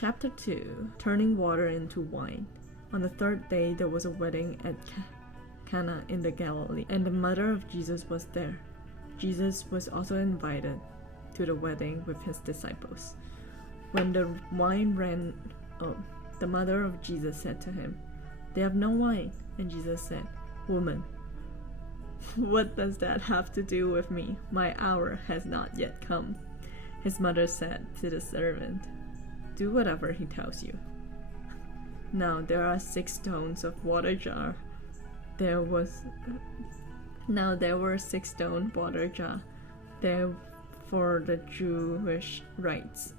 Chapter 2. Turning water into wine. On the third day there was a wedding at Cana in the Galilee, and the mother of Jesus was there. Jesus was also invited to the wedding with his disciples. When the wine ran out, the mother of Jesus said to him, "They have no wine." And Jesus said, "Woman, what does that have to do with me? My hour has not yet come." His mother said to the servant, "Do whatever he tells you." Now there are 6 stones of water jar. Now there were 6 stone water jar there for the Jewish rites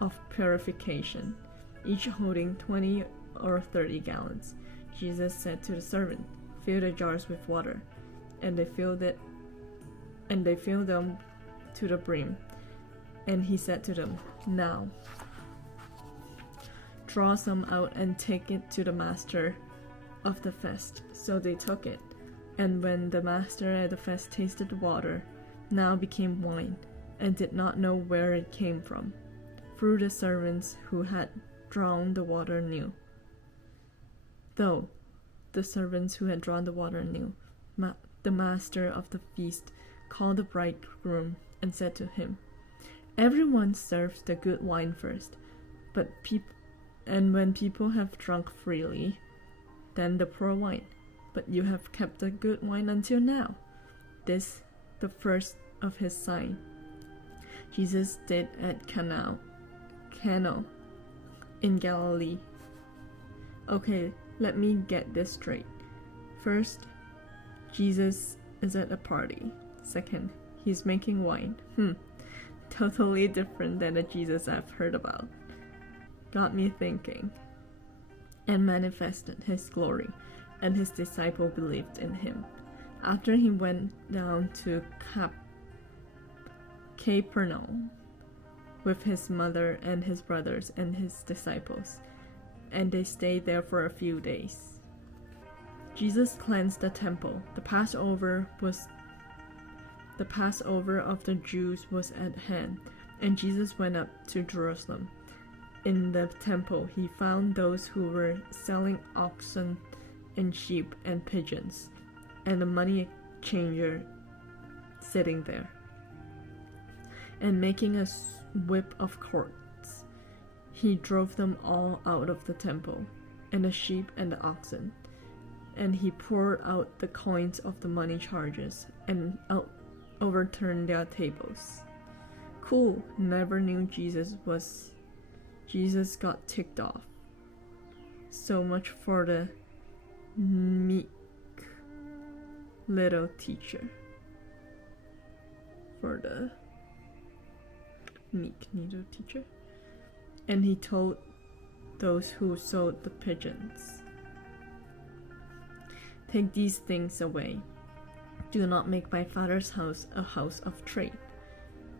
of purification, each holding 20 or 30 gallons. Jesus said to the servant, "Fill the jars with water," and they filled them to the brim. And he said to them, "Now draw some out and take it to the master of the feast." So they took it. And when the master at the feast tasted the water, now became wine, and did not know where it came from, for the servants who had drawn the water knew. Though the servants who had drawn the water knew, the master of the feast called the bridegroom and said to him, "Everyone serves the good wine first, and when people have drunk freely, then the poor wine. But you have kept the good wine until now." This, the first of his sign, Jesus did at Cana in Galilee. Okay, let me get this straight. First, Jesus is at a party. Second, he's making wine. Totally different than the Jesus I've heard about. Got me thinking. And manifested his glory, and his disciple believed in him. After he went down to Capernaum with his mother and his brothers and his disciples, and they stayed there for a few days. Jesus cleansed the temple. The Passover of the Jews was at hand, and Jesus went up to Jerusalem. In the temple he found those who were selling oxen and sheep and pigeons, and the money changer sitting there, and making a whip of cords. He drove them all out of the temple, and the sheep and the oxen, and he poured out the coins of the money chargers and overturned their tables. Cool, never knew Jesus got ticked off. So much for the meek little teacher. And he told those who sold the pigeons, "Take these things away. Do not make my Father's house a house of trade."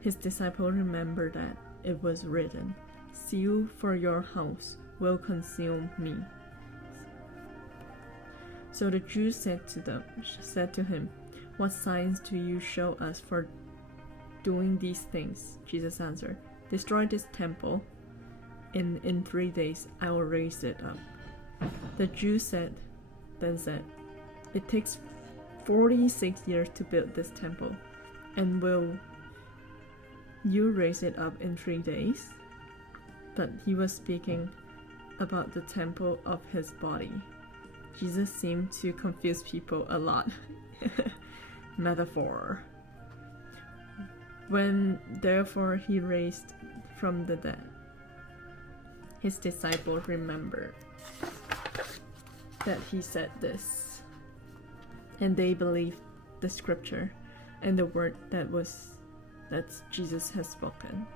His disciple remembered that it was written, "Zeal for your house will consume me." So the Jews said to him, "What signs do you show us for doing these things?" Jesus answered, "Destroy this temple. In 3 days I will raise it up." The Jews then said, "It takes 46 years to build this temple, and will you raise it up in 3 days? But he was speaking about the temple of his body. Jesus seemed to confuse people a lot. Metaphor. When therefore he raised from the dead, his disciples remembered that he said this, and they believed the scripture and the word that Jesus has spoken.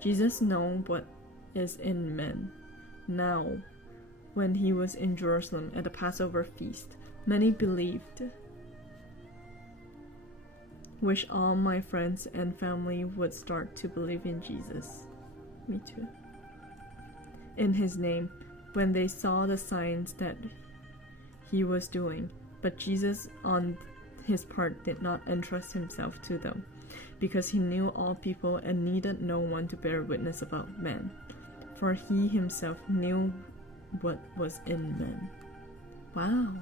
Jesus knew what is in men. Now, when he was in Jerusalem at the Passover feast, many believed. Wish all my friends and family would start to believe in Jesus. Me too. In his name, when they saw the signs that he was doing. But Jesus, on his part, did not entrust himself to them, because he knew all people and needed no one to bear witness about men. for he himself knew what was in men. Wow.